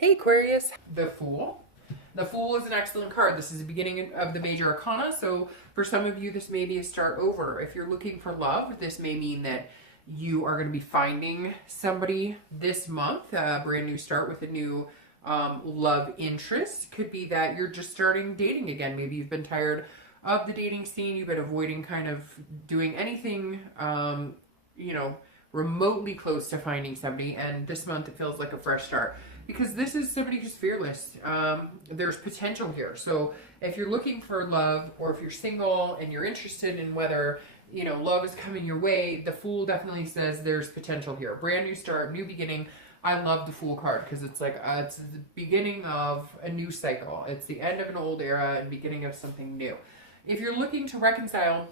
Hey Aquarius, the Fool. The Fool is an excellent card. This is the beginning of the major arcana, so for some of you this may be a start over. If you're looking for love, this may mean that you are going to be finding somebody this month, a brand new start with a new love interest. Could be that you're just starting dating again. Maybe you've been tired of the dating scene, you've been avoiding kind of doing anything, remotely close to finding somebody, and this month it feels like a fresh start. Because this is somebody who's fearless. There's potential here. So if you're looking for love, or if you're single and you're interested in whether, love is coming your way, the Fool definitely says there's potential here. Brand new start, new beginning. I love the Fool card because it's like, it's the beginning of a new cycle. It's the end of an old era and beginning of something new. If you're looking to reconcile,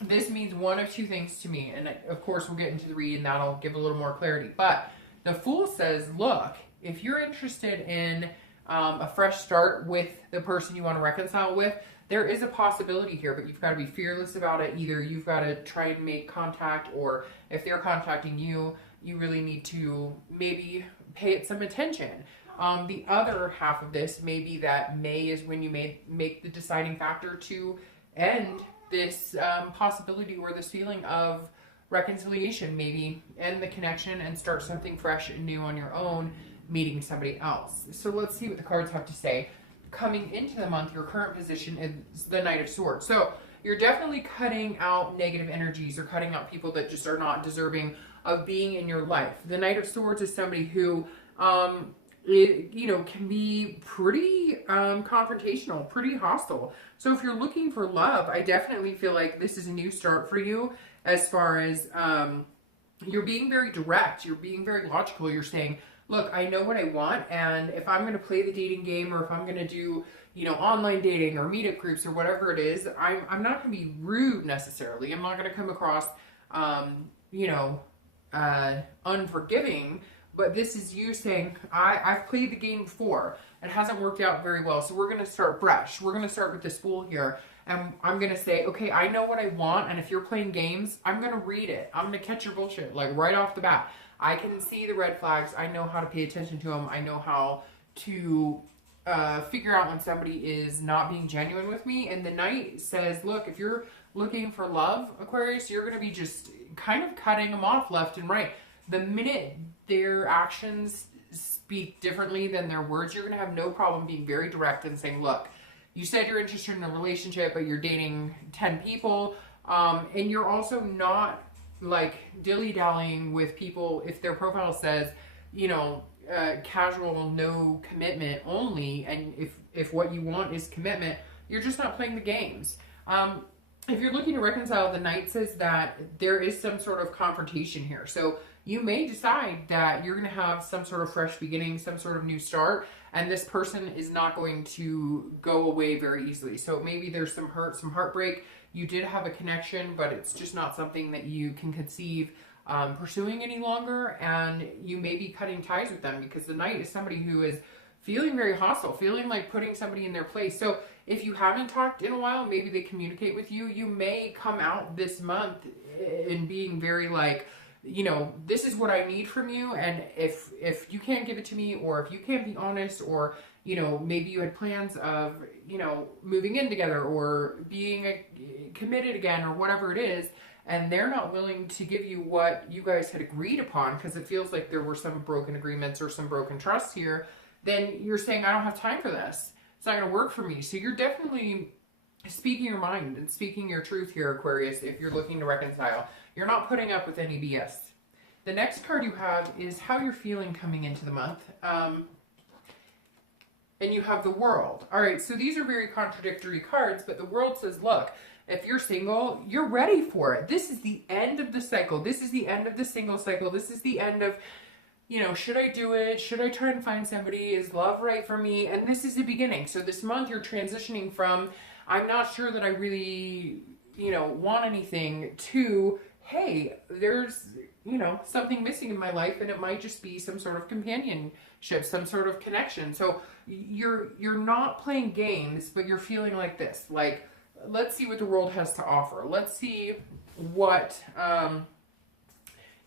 this means one of two things to me. And of course, we'll get into the read and that'll give a little more clarity. But the Fool says, look, if you're interested in a fresh start with the person you want to reconcile with, there is a possibility here, but you've got to be fearless about it. Either you've got to try and make contact, or if they're contacting you, you really need to maybe pay it some attention. The other half of this may be that May is when you may make the deciding factor to end this possibility or this feeling of reconciliation, maybe end the connection and start something fresh and new on your own, meeting somebody else. So let's see what the cards have to say. Coming into the month, your current position is the Knight of Swords. So you're definitely cutting out negative energies, or cutting out people that just are not deserving of being in your life. The Knight of Swords is somebody who, can be pretty confrontational, pretty hostile. So if you're looking for love, I definitely feel like this is a new start for you, as far as you're being very direct, you're being very logical, you're saying, look, I know what I want, and if I'm going to play the dating game, or if I'm going to do, online dating or meetup groups or whatever it is, I'm not going to be rude necessarily. I'm not going to come across, unforgiving, but this is you saying, I've played the game before. It hasn't worked out very well, so we're going to start fresh. We're going to start with this Fool here, and I'm going to say, okay, I know what I want, and if you're playing games, I'm going to read it. I'm going to catch your bullshit, like right off the bat. I can see the red flags. I know how to pay attention to them. I know how to figure out when somebody is not being genuine with me. And the Knight says, look, if you're looking for love, Aquarius, you're going to be just kind of cutting them off left and right. The minute their actions speak differently than their words, you're going to have no problem being very direct and saying, look, you said you're interested in a relationship, but you're dating 10 people. And you're also not like dilly-dallying with people if their profile says, casual, no commitment only, and if what you want is commitment, you're just not playing the games. If you're looking to reconcile, the Knight says that there is some sort of confrontation here. So you may decide that you're going to have some sort of fresh beginning, some sort of new start, and this person is not going to go away very easily. So maybe there's some hurt, some heartbreak. You did have a connection, but it's just not something that you can conceive pursuing any longer, and you may be cutting ties with them, because the Knight is somebody who is feeling very hostile, feeling like putting somebody in their place. So if you haven't talked in a while, maybe they communicate with you. You may come out this month in being very like, this is what I need from you, and if you can't give it to me, or if you can't be honest, or maybe you had plans of moving in together or being committed again, or whatever it is, and they're not willing to give you what you guys had agreed upon, because it feels like there were some broken agreements or some broken trust here, then you're saying, I don't have time for this. It's not going to work for me. So you're definitely speaking your mind and speaking your truth here, Aquarius, if you're looking to reconcile. You're not putting up with any BS. The next card you have is how you're feeling coming into the month. And you have the World. All right, so these are very contradictory cards, but the World says, look, if you're single, you're ready for it. This is the end of the cycle. This is the end of the single cycle. This is the end of, should I do it? Should I try and find somebody? Is love right for me? And this is the beginning. So this month you're transitioning from, I'm not sure that I really, want anything, to, hey, there's, something missing in my life, and it might just be some sort of companionship, some sort of connection. So you're not playing games, but you're feeling like this, like, let's see what the world has to offer. Let's see what,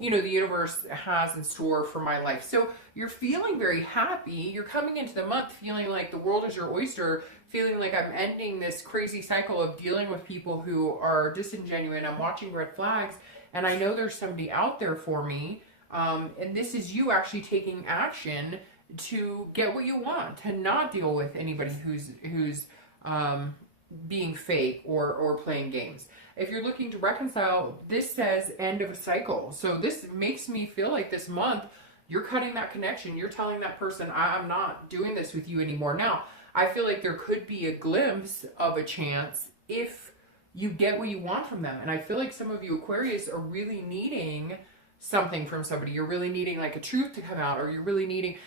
you know, the universe has in store for my life. So you're feeling very happy. You're coming into the month feeling like the world is your oyster, feeling like I'm ending this crazy cycle of dealing with people who are disingenuous. I'm watching red flags, and I know there's somebody out there for me. And this is you actually taking action to get what you want, to not deal with anybody who's being fake or playing games. If you're looking to reconcile, this says end of a cycle. So this makes me feel like this month you're cutting that connection. You're telling that person, I'm not doing this with you anymore. Now, I feel like there could be a glimpse of a chance if you get what you want from them. And I feel like some of you Aquarius are really needing something from somebody. You're really needing like a truth to come out, or you're really needing,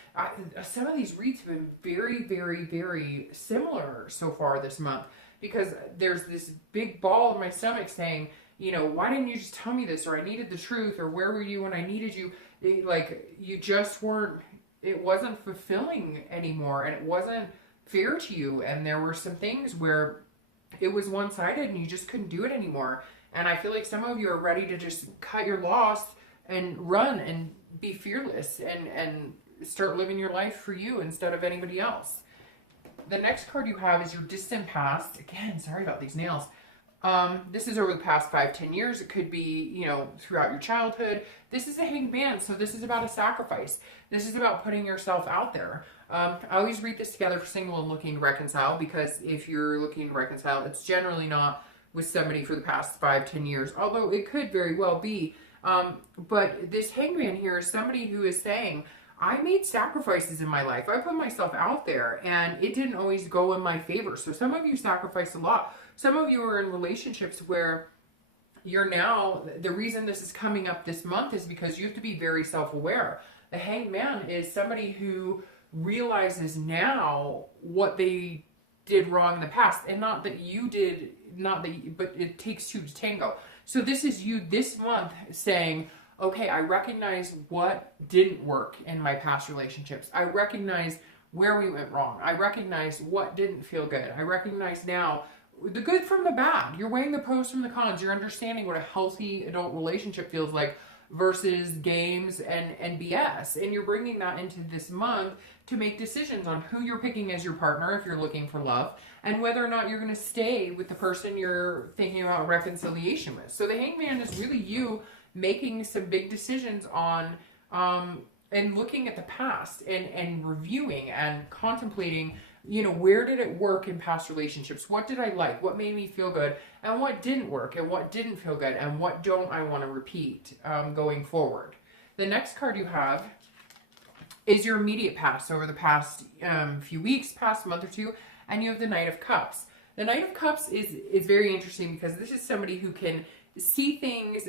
some of these reads have been very, very, very similar so far this month, because there's this big ball in my stomach saying, you know, why didn't you just tell me this? Or I needed the truth, or where were you when I needed you? Like, you just weren't, it wasn't fulfilling anymore, and it wasn't fair to you. And there were some things where it was one-sided and you just couldn't do it anymore. And I feel like some of you are ready to just cut your loss and run and be fearless and start living your life for you instead of anybody else. The next card you have is your distant past. Again, sorry about these nails. This is over the past 5-10 years. It could be, you know, throughout your childhood. This is a hanged man, so this is about a sacrifice. This is about putting yourself out there. I always read this together for single and looking to reconcile, because if you're looking to reconcile, it's generally not with somebody for the past 5-10 years, although it could very well be. But this hangman here is somebody who is saying, I made sacrifices in my life. I put myself out there, and it didn't always go in my favor. So some of you sacrificed a lot. Some of you are in relationships where you're now, the reason this is coming up this month is because you have to be very self-aware. The hanged man is somebody who realizes now what they did wrong in the past, and not that you did, but it takes two to tango. So this is you this month saying, okay, I recognize what didn't work in my past relationships. I recognize where we went wrong. I recognize what didn't feel good. I recognize now the good from the bad. You're weighing the pros from the cons. You're understanding what a healthy adult relationship feels like versus games and BS. And you're bringing that into this month to make decisions on who you're picking as your partner if you're looking for love, and whether or not you're going to stay with the person you're thinking about reconciliation with. So the hangman is really you making some big decisions on and looking at the past and reviewing and contemplating, you know, where did it work in past relationships? What did I like? What made me feel good? And what didn't work? And what didn't feel good? And what don't I want to repeat going forward? The next card you have is your immediate past over the past few weeks, past month or two, and you have the Knight of Cups. The Knight of Cups is very interesting because this is somebody who can see things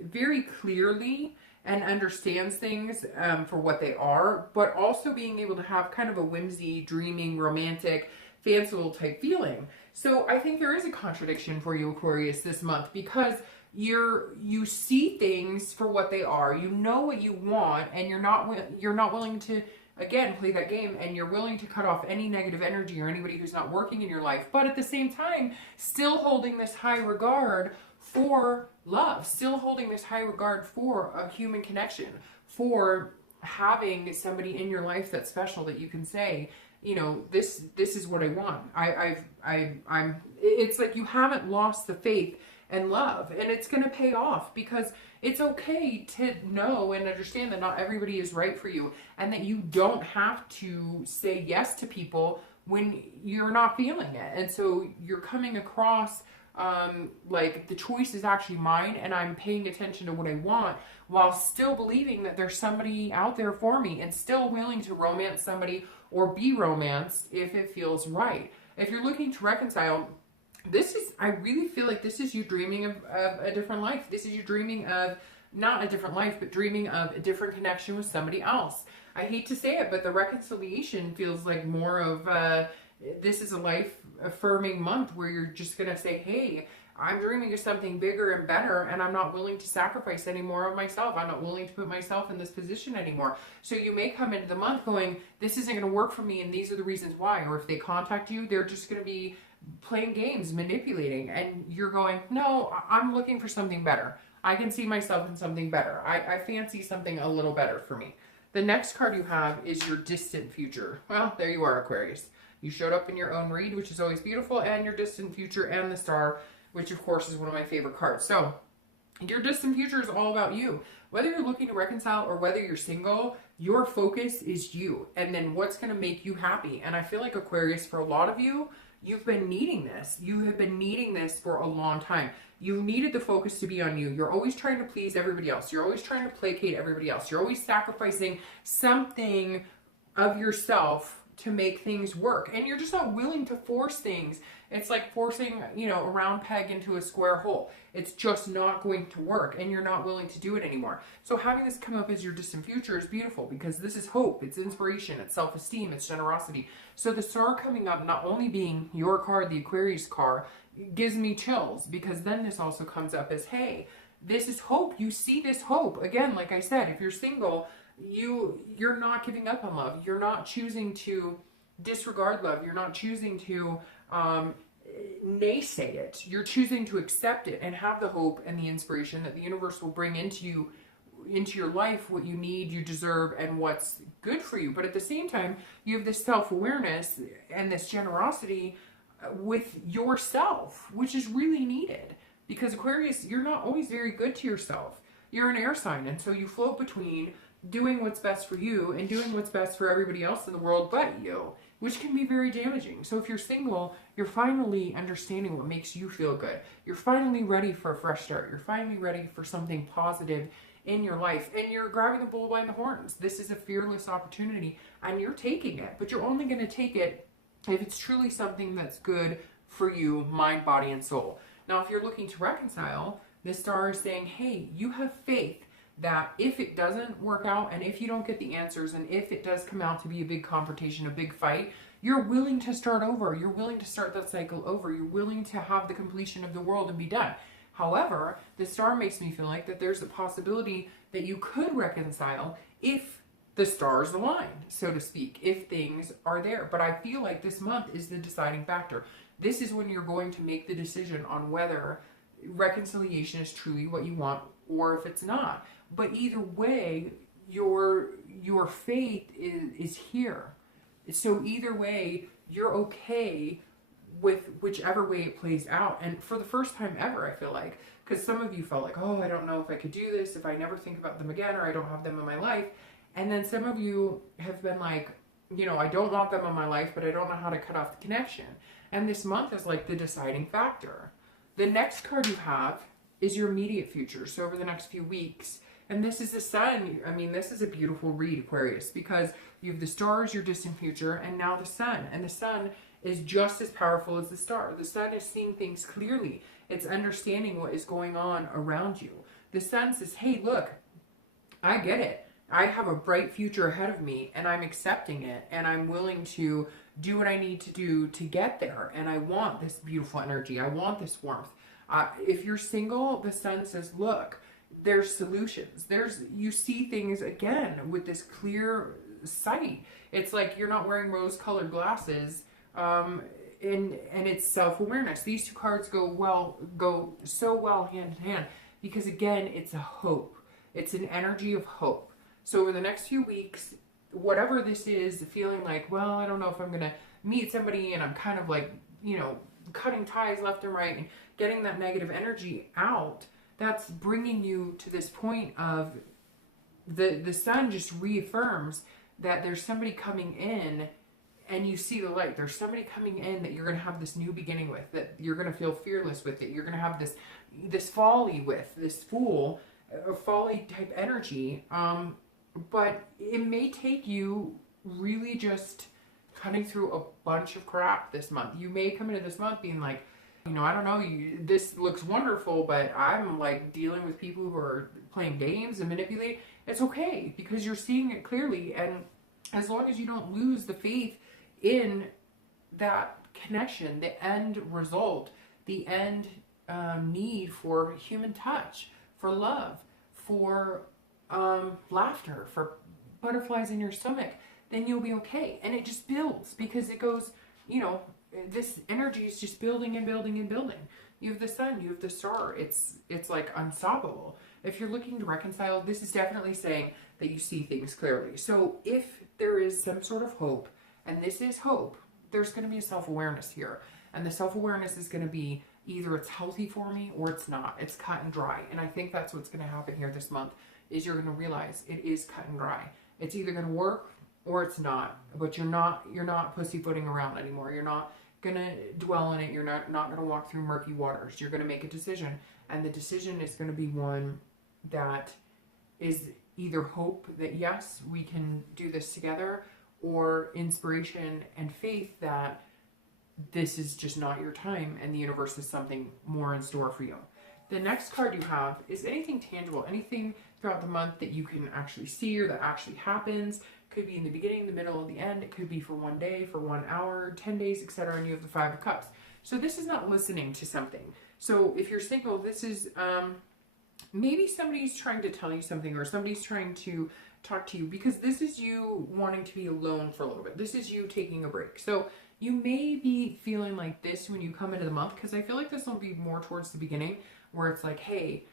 very clearly and understands things for what they are, but also being able to have kind of a whimsy, dreaming, romantic, fanciful type feeling. So I think there is a contradiction for you, Aquarius, this month, because you see things for what they are. You know what you want, and you're not willing to, again, play that game, and you're willing to cut off any negative energy or anybody who's not working in your life, but at the same time still holding this high regard for love, still holding this high regard for a human connection, for having somebody in your life that's special, that you can say, you know, this is what I want. It's like you haven't lost the faith and love, and it's going to pay off, because it's okay to know and understand that not everybody is right for you, and that you don't have to say yes to people when you're not feeling it. And so you're coming across like the choice is actually mine, and I'm paying attention to what I want while still believing that there's somebody out there for me, and still willing to romance somebody or be romanced if it feels right. If you're looking to reconcile, I really feel like this is you dreaming of a different life. This is you dreaming of not a different life, but dreaming of a different connection with somebody else. I hate to say it, but the reconciliation feels like more of this is a life affirming month where you're just going to say, hey, I'm dreaming of something bigger and better, and I'm not willing to sacrifice any more of myself. I'm not willing to put myself in this position anymore. So you may come into the month going, this isn't going to work for me, and these are the reasons why. Or if they contact you, they're just going to be playing games, manipulating, and you're going, no, I'm looking for something better. I can see myself in something better. I fancy something a little better for me. The next card you have is your distant future. Well, there you are, Aquarius. You showed up in your own read, which is always beautiful, and your distant future and the star, which of course is one of my favorite cards. So your distant future is all about you. Whether you're looking to reconcile or whether you're single, your focus is you. And then what's going to make you happy. And I feel like, Aquarius, for a lot of you, you've been needing this. You have been needing this for a long time. You needed the focus to be on you. You're always trying to please everybody else. You're always trying to placate everybody else. You're always sacrificing something of yourself to make things work. And you're just not willing to force things. It's like forcing, you know, a round peg into a square hole. It's just not going to work, and you're not willing to do it anymore. So having this come up as your distant future is beautiful, because this is hope, it's inspiration, it's self-esteem, it's generosity. So the star coming up, not only being your card, the Aquarius card, gives me chills, because then this also comes up as, hey, this is hope. You see this hope. Again, like I said, if you're single, you're not giving up on love. You're not choosing to disregard love. You're not choosing to naysay it. You're choosing to accept it and have the hope and the inspiration that the universe will bring into your life what you need, you deserve, and what's good for you. But at the same time, you have this self-awareness and this generosity with yourself, which is really needed, because Aquarius, you're not always very good to yourself. You're an air sign, and so you float between doing what's best for you and doing what's best for everybody else in the world but you, which can be very damaging. So if you're single, you're finally understanding what makes you feel good. You're finally ready for a fresh start. You're finally ready for something positive in your life, and you're grabbing the bull by the horns. This is a fearless opportunity, and you're taking it, but you're only going to take it if it's truly something that's good for you, mind, body, and soul. Now, if you're looking to reconcile, the star is saying, hey, you have faith that if it doesn't work out, and if you don't get the answers, and if it does come out to be a big confrontation, a big fight, you're willing to start over. You're willing to start that cycle over. You're willing to have the completion of the world and be done. However, the star makes me feel like that there's a possibility that you could reconcile if the stars align, so to speak, if things are there. But I feel like this month is the deciding factor. This is when you're going to make the decision on whether reconciliation is truly what you want or if it's not. But either way, your faith is here. So either way, you're okay with whichever way it plays out. And for the first time ever, I feel like, because some of you felt like, oh, I don't know if I could do this, if I never think about them again, or I don't have them in my life. And then some of you have been like, you know, I don't want them in my life, but I don't know how to cut off the connection. And this month is like the deciding factor. The next card you have is your immediate future. So over the next few weeks, and this is the sun. I mean, this is a beautiful read, Aquarius, because you have the stars, your distant future, and now the sun. And the sun is just as powerful as the star. The sun is seeing things clearly. It's understanding what is going on around you. The sun says, hey, look, I get it. I have a bright future ahead of me, and I'm accepting it, and I'm willing to do what I need to do to get there. And I want this beautiful energy. I want this warmth. If you're single, the sun says, look, there's solutions. You see things again with this clear sight. It's like you're not wearing rose-colored glasses, and it's self-awareness. These two cards go so well hand in hand, because again, it's a hope. It's an energy of hope. So over the next few weeks, whatever this is, feeling like, well, I don't know if I'm going to meet somebody, and I'm kind of like, you know, cutting ties left and right and getting that negative energy out, that's bringing you to this point of the sun just reaffirms that there's somebody coming in, and you see the light. There's somebody coming in that you're going to have this new beginning with, that you're going to feel fearless with it. You're going to have this folly with, this fool, a folly type energy. But it may take you really just cutting through a bunch of crap this month. You may come into this month being like, you know, I don't know, this looks wonderful, but I'm like dealing with people who are playing games and manipulating. It's okay, because you're seeing it clearly. And as long as you don't lose the faith in that connection, the end result, the end need for human touch, for love, for laughter, for butterflies in your stomach, then you'll be okay. And it just builds, because it goes, you know, this energy is just building and building and building. You have the sun, you have the star. It's like unstoppable. If you're looking to reconcile, this is definitely saying that you see things clearly. So if there is some sort of hope, and this is hope, there's going to be a self-awareness here. And the self-awareness is going to be either it's healthy for me or it's not. It's cut and dry. And I think that's what's going to happen here this month, is you're going to realize it is cut and dry. It's either going to work or it's not. But you're not pussyfooting around anymore. You're not going to dwell in it. You're not going to walk through murky waters. You're going to make a decision. And the decision is going to be one that is either hope that yes, we can do this together, or inspiration and faith that this is just not your time and the universe has something more in store for you. The next card you have is anything tangible, anything throughout the month that you can actually see or that actually happens. Could be in the beginning, the middle, the end. It could be for 1 day, for 1 hour, 10 days, etc. And you have the 5 of Cups. So this is not listening to something. So if you're single, this is maybe somebody's trying to tell you something, or somebody's trying to talk to you, because this is you wanting to be alone for a little bit. This is you taking a break. So you may be feeling like this when you come into the month, because I feel like this will be more towards the beginning, where it's like, hey,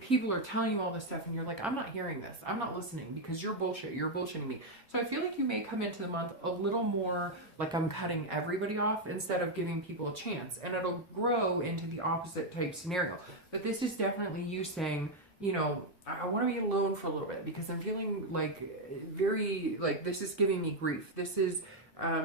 people are telling you all this stuff and you're like, I'm not hearing this. I'm not listening because you're bullshit. You're bullshitting me. So I feel like you may come into the month a little more like I'm cutting everybody off instead of giving people a chance. And it'll grow into the opposite type scenario. But this is definitely you saying, you know, I want to be alone for a little bit because I'm feeling like very, like this is giving me grief. This is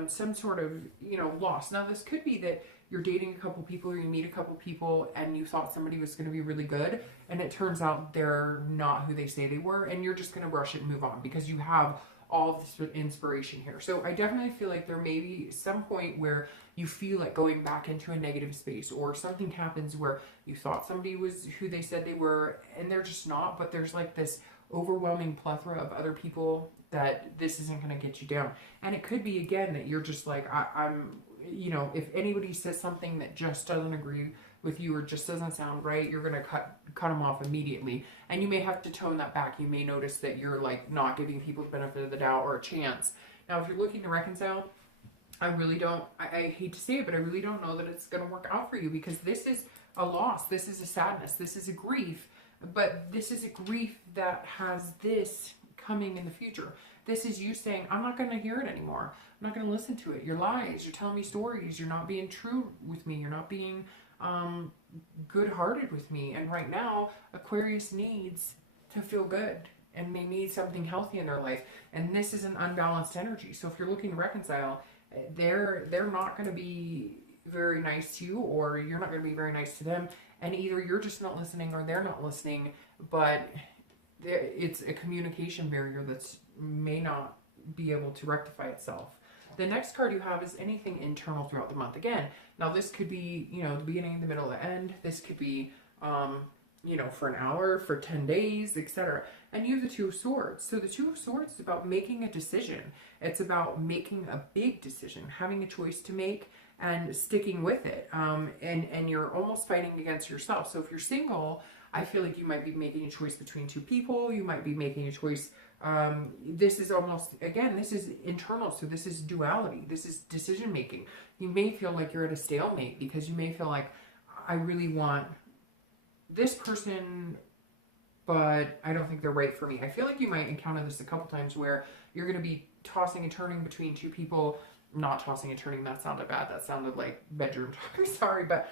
some sort of, you know, loss. Now this could be that you're dating a couple people or you meet a couple people and you thought somebody was going to be really good and it turns out they're not who they say they were, and you're just going to brush it and move on because you have all of this inspiration here. So I definitely feel like there may be some point where you feel like going back into a negative space, or something happens where you thought somebody was who they said they were and they're just not, but there's like this overwhelming plethora of other people that this isn't going to get you down. And it could be again that you're just like, I'm, you know, if anybody says something that just doesn't agree with you or just doesn't sound right, you're going to cut them off immediately. And you may have to tone that back. You may notice that you're like not giving people the benefit of the doubt or a chance. Now, if you're looking to reconcile, I really don't, I hate to say it, but I really don't know that it's going to work out for you, because this is a loss. This is a sadness. This is a grief, but this is a grief that has this coming in the future. This is you saying, I'm not going to hear it anymore. I'm not going to listen to it. Your lies. You're telling me stories. You're not being true with me. You're not being good-hearted with me. And right now, Aquarius needs to feel good, and they need something healthy in their life. And this is an unbalanced energy. So if you're looking to reconcile, they're not going to be very nice to you, or you're not going to be very nice to them. And either you're just not listening or they're not listening, but it's a communication barrier that's may not be able to rectify itself. The next card you have is anything internal throughout the month. Again, now this could be, you know, the beginning, the middle, the end. This could be, you know, for an hour, for 10 days, etc. And you have the Two of Swords. So the Two of Swords is about making a decision. It's about making a big decision, having a choice to make and sticking with it. And you're almost fighting against yourself. So if you're single, I feel like you might be making a choice between two people. You might be making a choice. This is almost, again, this is internal. So this is duality. This is decision making. You may feel like you're at a stalemate because you may feel like, I really want this person, but I don't think they're right for me. I feel like you might encounter this a couple times where you're going to be tossing and turning between two people. Not tossing and turning, that sounded bad. That sounded like bedroom talk. Sorry, but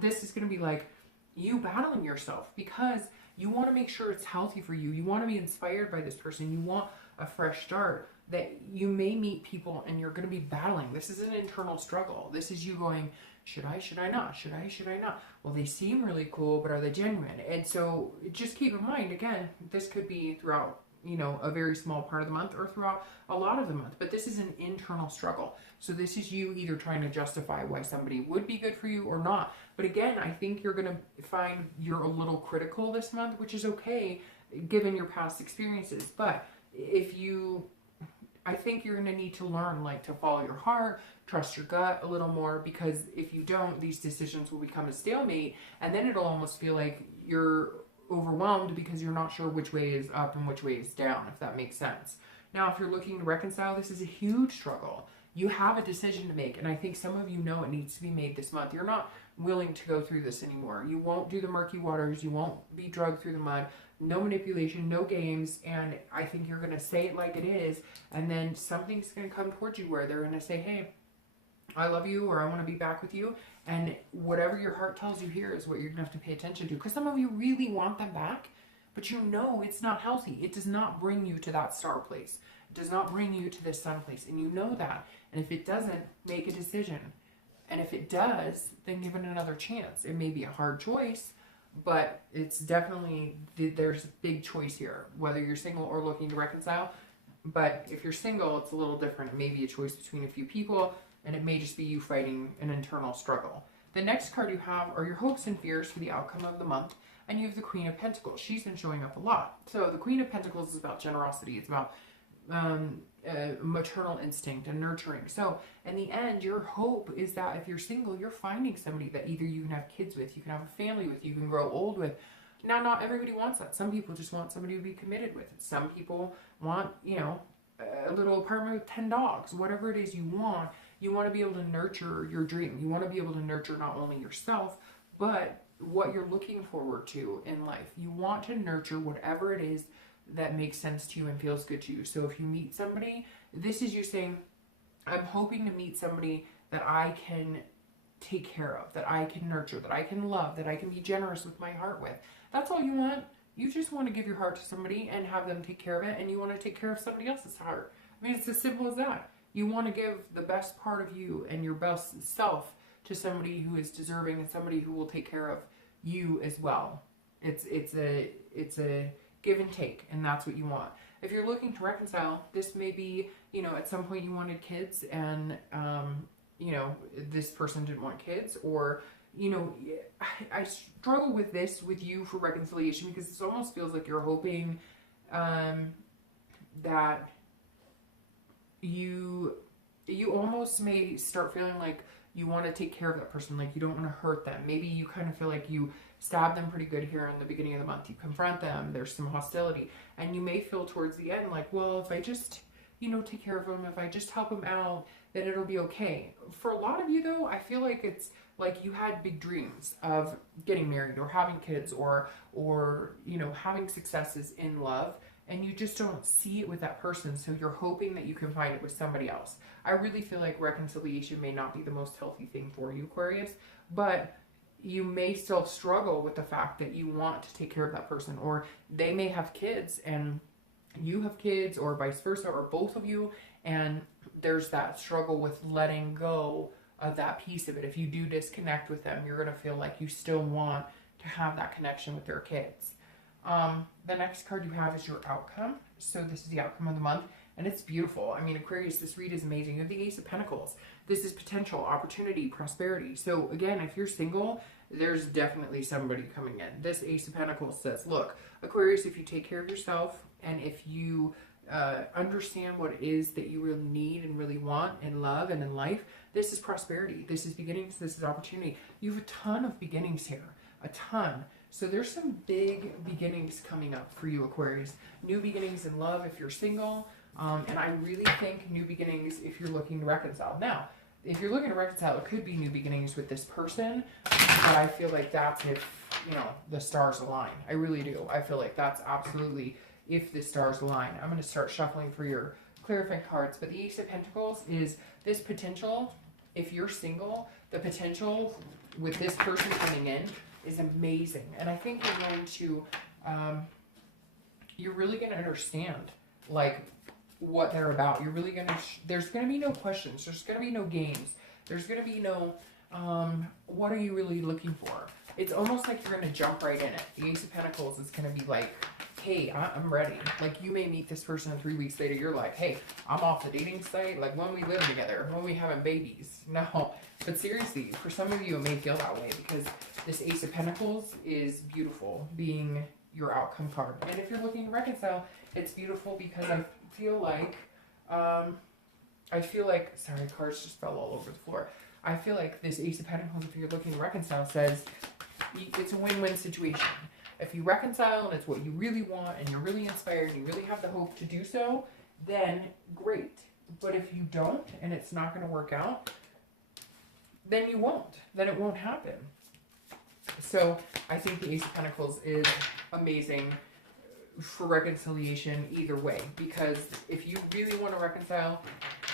this is going to be like you battling yourself because you want to make sure it's healthy for you. You want to be inspired by this person. You want a fresh start. That you may meet people and you're going to be battling. This is an internal struggle. This is you going, should I not? Should I not? Well, they seem really cool, but are they genuine? And so just keep in mind, again, this could be throughout, you know, a very small part of the month or throughout a lot of the month, but this is an internal struggle. So this is you either trying to justify why somebody would be good for you or not. But again, I think you're going to find you're a little critical this month, which is okay given your past experiences. But I think you're going to need to learn, like, to follow your heart, trust your gut a little more, because if you don't, these decisions will become a stalemate, and then it'll almost feel like you're overwhelmed because you're not sure which way is up and which way is down, if that makes sense. Now, if you're looking to reconcile, this is a huge struggle. You have a decision to make, and I think some of you know it needs to be made this month. You're not willing to go through this anymore. You won't do the murky waters. You won't be drugged through the mud. No manipulation, no games, and I think you're going to say it like it is, and then something's going to come towards you where they're going to say, hey, I love you, or I want to be back with you, and whatever your heart tells you here is what you're going to have to pay attention to, because some of you really want them back, but you know it's not healthy. It does not bring you to that star place. It does not bring you to this sun place, and you know that. And if it doesn't, make a decision. And if it does, then give it another chance. It may be a hard choice, but it's definitely, there's a big choice here, whether you're single or looking to reconcile. But if you're single, it's a little different. It may be a choice between a few people, and it may just be you fighting an internal struggle. The next card you have are your hopes and fears for the outcome of the month, and you have the Queen of Pentacles. She's been showing up a lot. So the Queen of Pentacles is about generosity. It's about maternal instinct and nurturing. So in the end, your hope is that if you're single, you're finding somebody that either you can have kids with, you can have a family with, you can grow old with. Now, not everybody wants that. Some people just want somebody to be committed with. Some people want, you know, a little apartment with 10 dogs. Whatever it is you want to be able to nurture your dream. You want to be able to nurture not only yourself, but what you're looking forward to in life. You want to nurture whatever it is that makes sense to you and feels good to you. So if you meet somebody, this is you saying, I'm hoping to meet somebody that I can take care of, that I can nurture, that I can love, that I can be generous with my heart with. That's all you want. You just want to give your heart to somebody and have them take care of it, and you want to take care of somebody else's heart. I mean, it's as simple as that. You want to give the best part of you and your best self to somebody who is deserving and somebody who will take care of you as well. It's a give and take, and that's what you want. If you're looking to reconcile, this may be, you know, at some point you wanted kids and, you know, this person didn't want kids, or, you know, I struggle with this with you for reconciliation because it almost feels like you're hoping that you almost may start feeling like you want to take care of that person, like you don't want to hurt them. Maybe you kind of feel like you stab them pretty good here in the beginning of the month. You confront them, there's some hostility, and you may feel towards the end like, well, if I just, you know, take care of them, if I just help them out, then it'll be okay. For a lot of you though, I feel like it's like you had big dreams of getting married or having kids or you know, having successes in love, and you just don't see it with that person, so you're hoping that you can find it with somebody else. I really feel like reconciliation may not be the most healthy thing for you, Aquarius, but you may still struggle with the fact that you want to take care of that person, or they may have kids and you have kids, or vice versa, or both of you, and there's that struggle with letting go of that piece of it. If you do disconnect with them, you're going to feel like you still want to have that connection with their kids. The next card you have is your outcome. So this is the outcome of the month, and it's beautiful. I mean, Aquarius, this read is amazing. You have the Ace of Pentacles. This is potential, opportunity, prosperity. So again, if you're single, there's definitely somebody coming in. This Ace of Pentacles says, look, Aquarius, if you take care of yourself, and if you understand what it is that you really need and really want in love and in life, this is prosperity. This is beginnings. This is opportunity. You have a ton of beginnings here, a ton. So there's some big beginnings coming up for you, Aquarius. New beginnings in love if you're single. And I really think new beginnings if you're looking to reconcile. Now, if you're looking to reconcile, it could be new beginnings with this person. But I feel like that's if, you know, the stars align. I really do. I feel like that's absolutely if the stars align. I'm going to start shuffling for your clarifying cards. But the Ace of Pentacles is this potential. If you're single, the potential with this person coming in is amazing. And I think you're going to, you're really going to understand, like, what they're about. You're really going to, there's going to be no questions. There's going to be no games. There's going to be no, what are you really looking for? It's almost like you're going to jump right in it. The Ace of Pentacles is going to be like, hey, I'm ready. Like, you may meet this person and 3 weeks later, you're like, hey, I'm off the dating site. Like, when we live together, when we having babies. No, but seriously, for some of you, it may feel that way because this Ace of Pentacles is beautiful, being your outcome card. And if you're looking to reconcile, it's beautiful because I feel like, sorry, cards just fell all over the floor. I feel like this Ace of Pentacles, if you're looking to reconcile, says it's a win-win situation. If you reconcile and it's what you really want and you're really inspired and you really have the hope to do so, then great. But if you don't, and it's not going to work out, then you won't. Then it won't happen. So I think the Ace of Pentacles is amazing for reconciliation either way. Because if you really want to reconcile,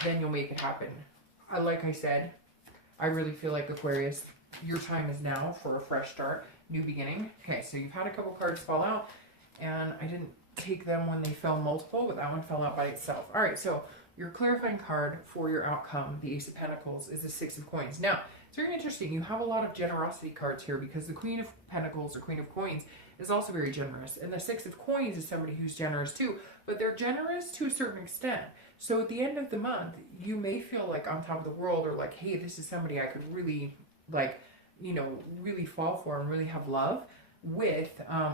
then you'll make it happen. Like I said, I really feel like Aquarius, your time is now for a fresh start, new beginning. Okay, so you've had a couple cards fall out, and I didn't take them when they fell multiple, but that one fell out by itself. All right, so your clarifying card for your outcome, the Ace of Pentacles, is the Six of Coins. Now, it's very interesting. You have a lot of generosity cards here because the Queen of Pentacles or Queen of Coins is also very generous. And the Six of Coins is somebody who's generous too, but they're generous to a certain extent. So at the end of the month, you may feel like on top of the world, or like, hey, this is somebody I could really, like, you know, really fall for and really have love with,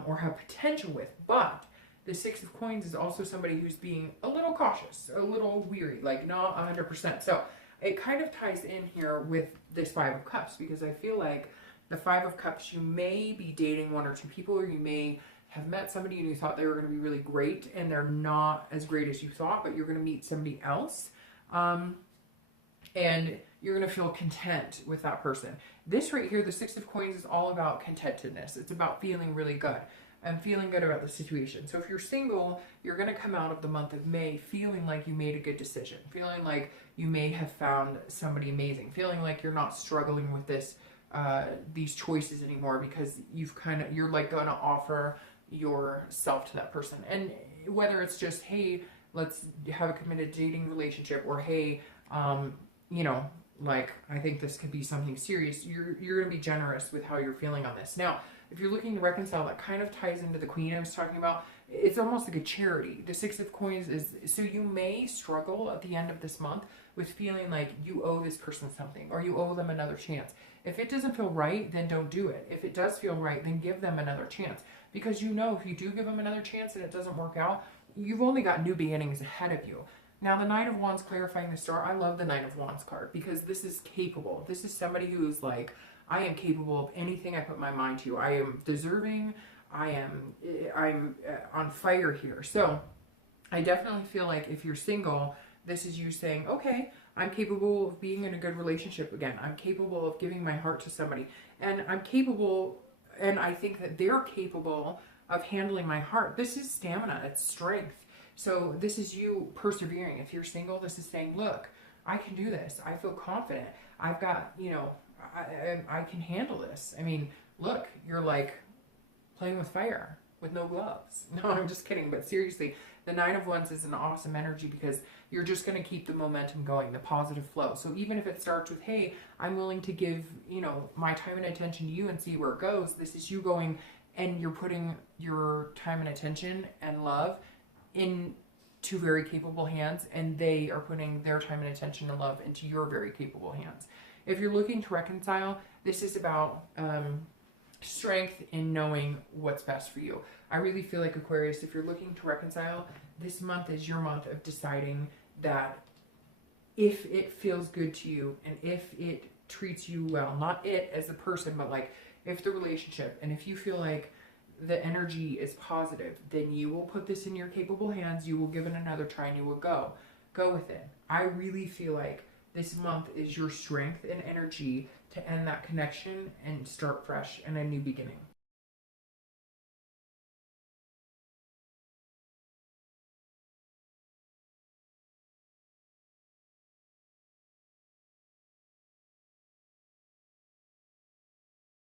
or have potential with. But the Six of Coins is also somebody who's being a little cautious, a little weary, like not 100%. So it kind of ties in here with this Five of Cups, because I feel like the Five of Cups, you may be dating one or two people, or you may have met somebody and you thought they were going to be really great and they're not as great as you thought, but you're going to meet somebody else. And you're going to feel content with that person. This right here, the Six of Coins, is all about contentedness. It's about feeling really good and feeling good about the situation. So if you're single, you're going to come out of the month of May feeling like you made a good decision, feeling like you may have found somebody amazing, feeling like you're not struggling with this, these choices anymore, because you're like going to offer yourself to that person. And whether it's just, hey, let's have a committed dating relationship, or hey, you know, like, I think this could be something serious, you're going to be generous with how you're feeling on this. Now, if you're looking to reconcile, that kind of ties into the Queen I was talking about. It's almost like a charity. The Six of Coins is, so you may struggle at the end of this month with feeling like you owe this person something, or you owe them another chance. If it doesn't feel right, then don't do it. If it does feel right, then give them another chance. Because you know, if you do give them another chance and it doesn't work out, you've only got new beginnings ahead of you. Now, the Knight of Wands clarifying the star, I love the Knight of Wands card, because this is capable. This is somebody who's like, I am capable of anything I put my mind to. I am deserving. I'm on fire here. So I definitely feel like if you're single, this is you saying, okay, I'm capable of being in a good relationship again. I'm capable of giving my heart to somebody. And I'm capable, and I think that they're capable of handling my heart. This is stamina. It's strength. So this is you persevering. If you're single, this is saying, look, I can do this. I feel confident. I've got, you know, I can handle this. I mean, look, you're like playing with fire with no gloves. No, I'm just kidding. But seriously, the Nine of Wands is an awesome energy, because you're just going to keep the momentum going, the positive flow. So even if it starts with, hey, I'm willing to give, you know, my time and attention to you and see where it goes. This is you going, and you're putting your time and attention and love into very capable hands, and they are putting their time and attention and love into your very capable hands. If you're looking to reconcile, this is about strength in knowing what's best for you. I really feel like, Aquarius, if you're looking to reconcile, this month is your month of deciding that if it feels good to you and if it treats you well, not it as a person, but like if the relationship, and if you feel like the energy is positive, then you will put this in your capable hands. You will give it another try, and you will go with it. I really feel like this month is your strength and energy to end that connection and start fresh and a new beginning.